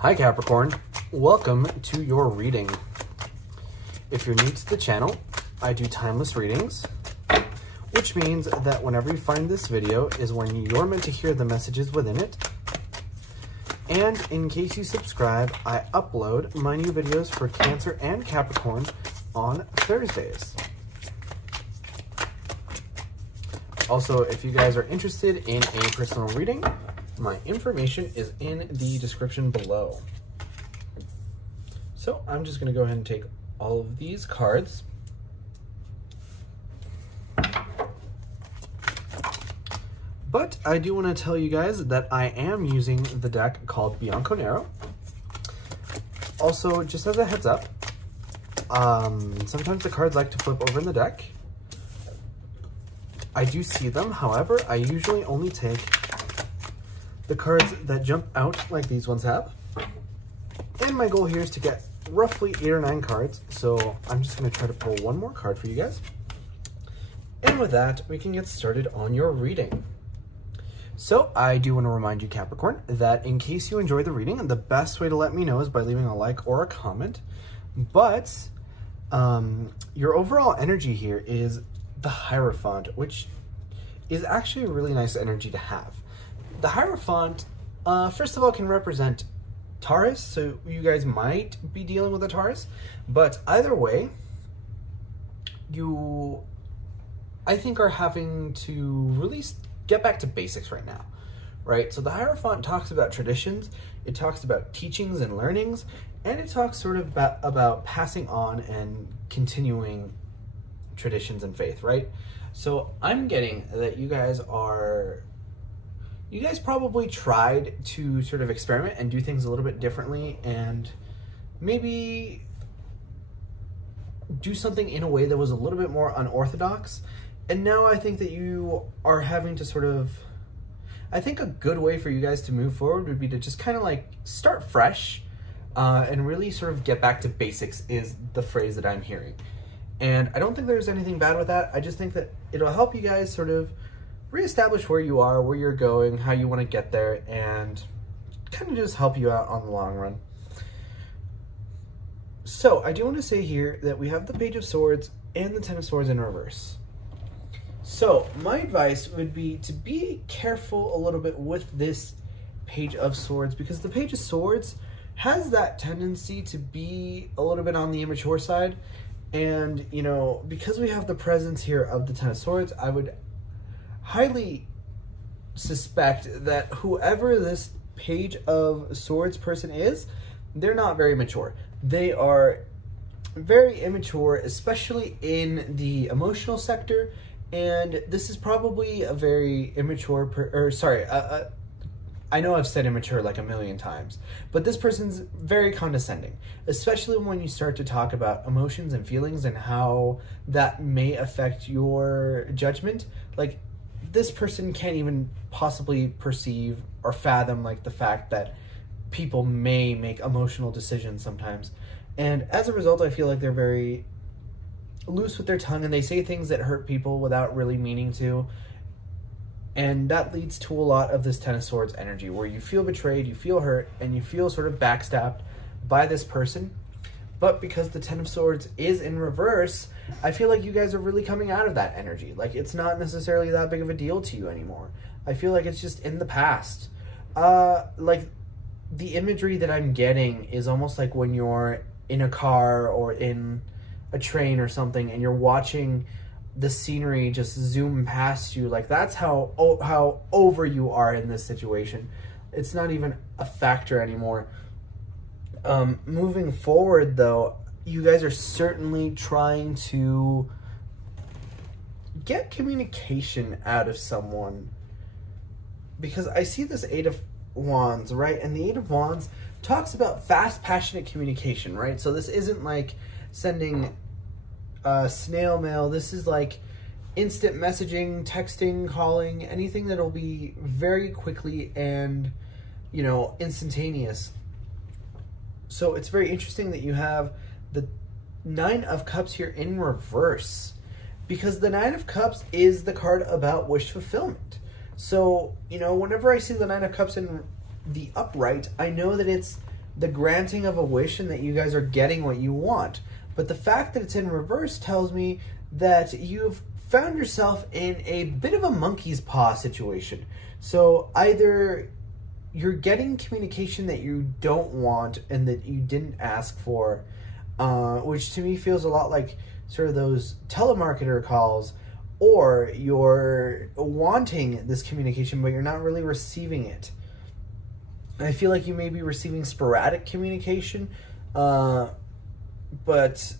Hi Capricorn, welcome to your reading. If you're new to the channel, I do timeless readings, which means that whenever you find this video is when you're meant to hear the messages within it. And in case you subscribe, I upload my new videos for Cancer and Capricorn on Thursdays. Also, if you guys are interested in a personal reading, my information is in the description below. So I'm just going to go ahead and take all of these cards. But I do want to tell you guys that I am using the deck called Bianco Nero. Also, just as a heads up, sometimes the cards like to flip over in the deck. I do see them, however, I usually only take the cards that jump out like these ones have. And my goal here is to get roughly 8 or 9 cards, so I'm just going to try to pull one more card for you guys. And with that, we can get started on your reading. So I do want to remind you, Capricorn, that in case you enjoy the reading, the best way to let me know is by leaving a like or a comment. But your overall energy here is the Hierophant, which is actually a really nice energy to have. The Hierophant, first of all, can represent Taurus, so you guys might be dealing with a Taurus, but either way, you, I think, are having to really get back to basics right now, right? So the Hierophant talks about traditions, it talks about teachings and learnings, and it talks sort of about passing on and continuing traditions and faith, right? So I'm getting that you guys probably tried to sort of experiment and do things a little bit differently and maybe do something in a way that was a little bit more unorthodox. And now I think that you are having to sort of, I think a good way for you guys to move forward would be to just kind of like start fresh and really sort of get back to basics is the phrase that I'm hearing. And I don't think there's anything bad with that. I just think that it'll help you guys sort of reestablish where you are, where you're going, how you want to get there, and kind of just help you out on the long run. So I do want to say here that we have the Page of Swords and the Ten of Swords in reverse. So my advice would be to be careful a little bit with this Page of Swords, because the Page of Swords has that tendency to be a little bit on the immature side. And, you know, because we have the presence here of the Ten of Swords, I would highly suspect that whoever this Page of Swords person is, they're not very mature. They are very immature, especially in the emotional sector. And this is probably a very immature, I know I've said immature like a million times, but this person's very condescending, especially when you start to talk about emotions and feelings and how that may affect your judgment. Like, this person can't even possibly perceive or fathom like the fact that people may make emotional decisions sometimes. And as a result, I feel like they're very loose with their tongue and they say things that hurt people without really meaning to. And that leads to a lot of this Ten of Swords energy where you feel betrayed, you feel hurt, and you feel sort of backstabbed by this person. But because the Ten of Swords is in reverse, I feel like you guys are really coming out of that energy. Like, it's not necessarily that big of a deal to you anymore. I feel like it's just in the past. Like, the imagery that I'm getting is almost like when you're in a car or in a train or something and you're watching the scenery just zoom past you. Like, that's how over you are in this situation. It's not even a factor anymore. Moving forward, though, you guys are certainly trying to get communication out of someone, because I see this Eight of Wands, right? And the Eight of Wands talks about fast, passionate communication, right? So this isn't like sending snail mail. This is like instant messaging, texting, calling, anything that'll be very quickly and, you know, instantaneous. So it's very interesting that you have the Nine of Cups here in reverse, because the Nine of Cups is the card about wish fulfillment. So, you know, whenever I see the Nine of Cups in the upright, I know that it's the granting of a wish and that you guys are getting what you want. But the fact that it's in reverse tells me that you've found yourself in a bit of a monkey's paw situation. So either you're getting communication that you don't want and that you didn't ask for, which to me feels a lot like sort of those telemarketer calls, or you're wanting this communication but you're not really receiving it. I feel like you may be receiving sporadic communication, but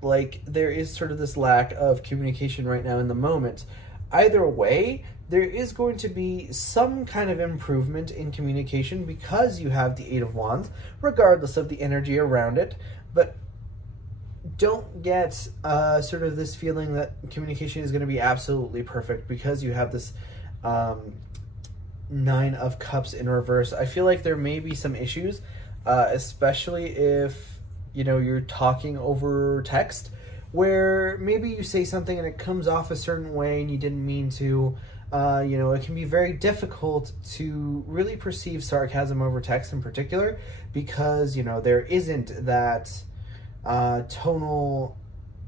like there is sort of this lack of communication right now in the moment. Either way, there is going to be some kind of improvement in communication because you have the Eight of Wands, regardless of the energy around it. But don't get sort of this feeling that communication is going to be absolutely perfect because you have this Nine of Cups in reverse. I feel like there may be some issues, especially if, you know, you're talking over text, where maybe you say something and it comes off a certain way and you didn't mean to. You know, it can be very difficult to really perceive sarcasm over text in particular because, you know, there isn't that tonal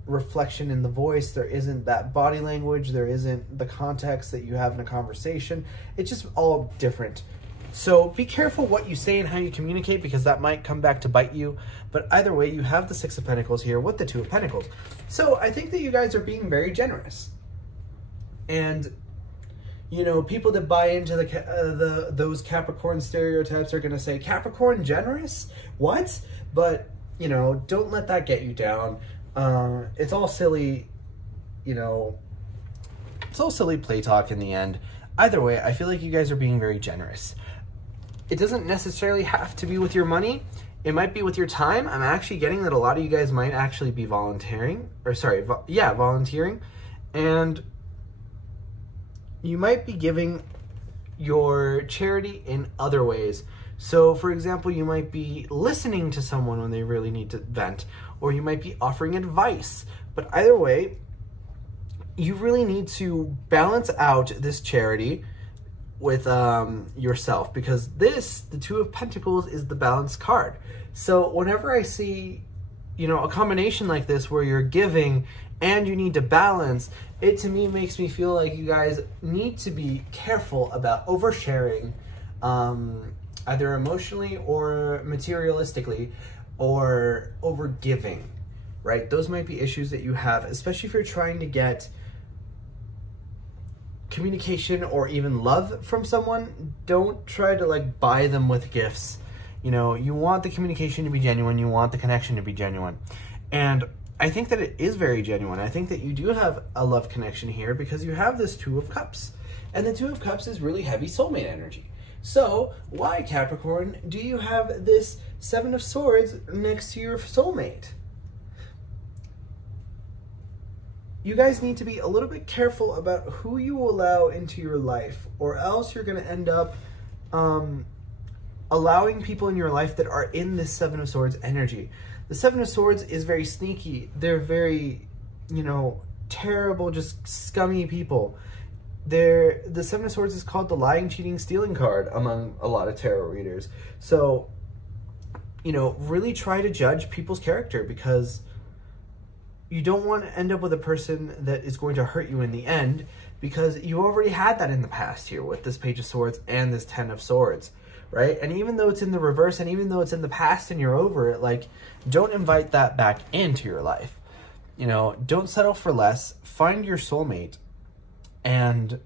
reflection in the voice, there isn't that body language, there isn't the context that you have in a conversation. It's just all different. So be careful what you say and how you communicate because that might come back to bite you. But either way, you have the Six of Pentacles here with the Two of Pentacles. So I think that you guys are being very generous. And, you know, people that buy into those Capricorn stereotypes are going to say, Capricorn generous? What? But, you know, don't let that get you down. It's all silly, you know, it's all silly play talk in the end. Either way, I feel like you guys are being very generous. It doesn't necessarily have to be with your money. It might be with your time. I'm actually getting that a lot of you guys might actually be volunteering. And you might be giving your charity in other ways. So, for example, you might be listening to someone when they really need to vent, or you might be offering advice. But either way, you really need to balance out this charity with yourself, because this, the Two of Pentacles, is the balance card. So whenever I see, you know, a combination like this where you're giving and you need to balance, it to me makes me feel like you guys need to be careful about oversharing, either emotionally or materialistically, or over giving, right? Those might be issues that you have, especially if you're trying to get communication or even love from someone. Don't try to like buy them with gifts. You know, you want the communication to be genuine, you want the connection to be genuine. And I think that it is very genuine. I think that you do have a love connection here because you have this Two of Cups. And the Two of Cups is really heavy soulmate energy. So why, Capricorn, do you have this Seven of Swords next to your soulmate? You guys need to be a little bit careful about who you allow into your life, or else you're going to end up allowing people in your life that are in this Seven of Swords energy. The Seven of Swords is very sneaky. They're very, you know, terrible, just scummy people. The Seven of Swords is called the lying, cheating, stealing card among a lot of tarot readers. So, you know, really try to judge people's character, because you don't want to end up with a person that is going to hurt you in the end, because you already had that in the past here with this Page of Swords and this Ten of Swords, right? And even though it's in the reverse, and even though it's in the past and you're over it, like, don't invite that back into your life. You know, don't settle for less. Find your soulmate. And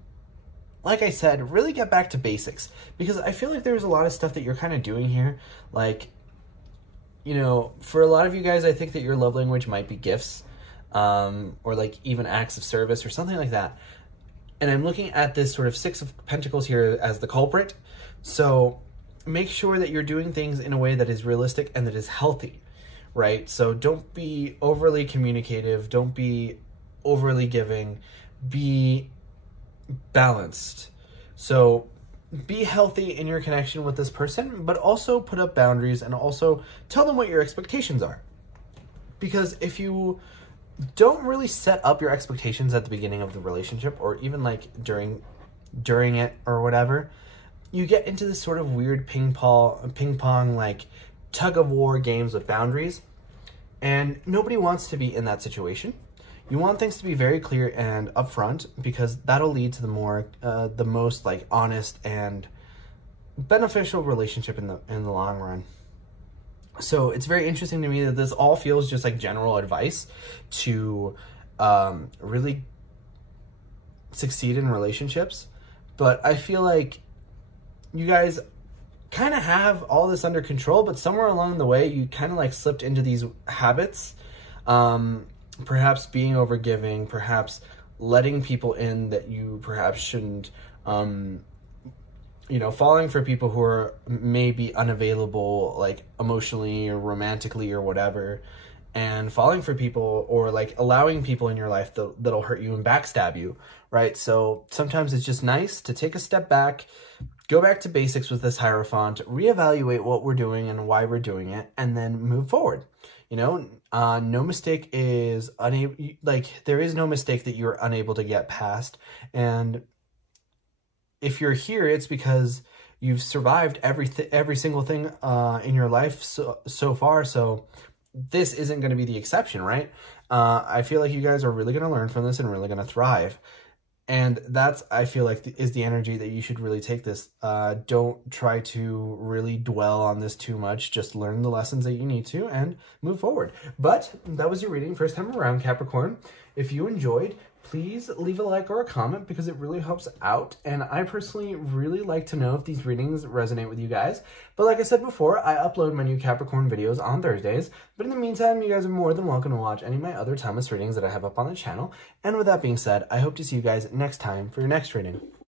like I said, really get back to basics, because I feel like there's a lot of stuff that you're kind of doing here. Like, you know, for a lot of you guys, I think that your love language might be gifts, or like even acts of service or something like that. And I'm looking at this sort of Six of Pentacles here as the culprit. So make sure that you're doing things in a way that is realistic and that is healthy, right? So don't be overly communicative. Don't be overly giving. Be balanced. So be healthy in your connection with this person, but also put up boundaries and also tell them what your expectations are. Because if you don't really set up your expectations at the beginning of the relationship, or even like during it or whatever, you get into this sort of weird ping pong like tug-of-war games with boundaries, and nobody wants to be in that situation. You want things to be very clear and upfront, because that'll lead to the most like honest and beneficial relationship in the long run. So it's very interesting to me that this all feels just like general advice to really succeed in relationships. But I feel like you guys kind of have all this under control, but somewhere along the way you kind of like slipped into these habits, perhaps being overgiving, perhaps letting people in that you perhaps shouldn't, you know, falling for people who are maybe unavailable, like emotionally or romantically or whatever, and falling for people, or like allowing people in your life that'll hurt you and backstab you, right? So sometimes it's just nice to take a step back, go back to basics with this Hierophant, reevaluate what we're doing and why we're doing it, and then move forward. You know, no mistake is there is no mistake that you're unable to get past. And if you're here, it's because you've survived every single thing in your life so far. So this isn't going to be the exception, right? I feel like you guys are really going to learn from this and really going to thrive. And that's, I feel like, is the energy that you should really take this. Don't try to really dwell on this too much. Just learn the lessons that you need to and move forward. But that was your reading first time around, Capricorn. If you enjoyed, please leave a like or a comment, because it really helps out. And I personally really like to know if these readings resonate with you guys. But like I said before, I upload my new Capricorn videos on Thursdays. But in the meantime, you guys are more than welcome to watch any of my other timeless readings that I have up on the channel. And with that being said, I hope to see you guys next time for your next reading.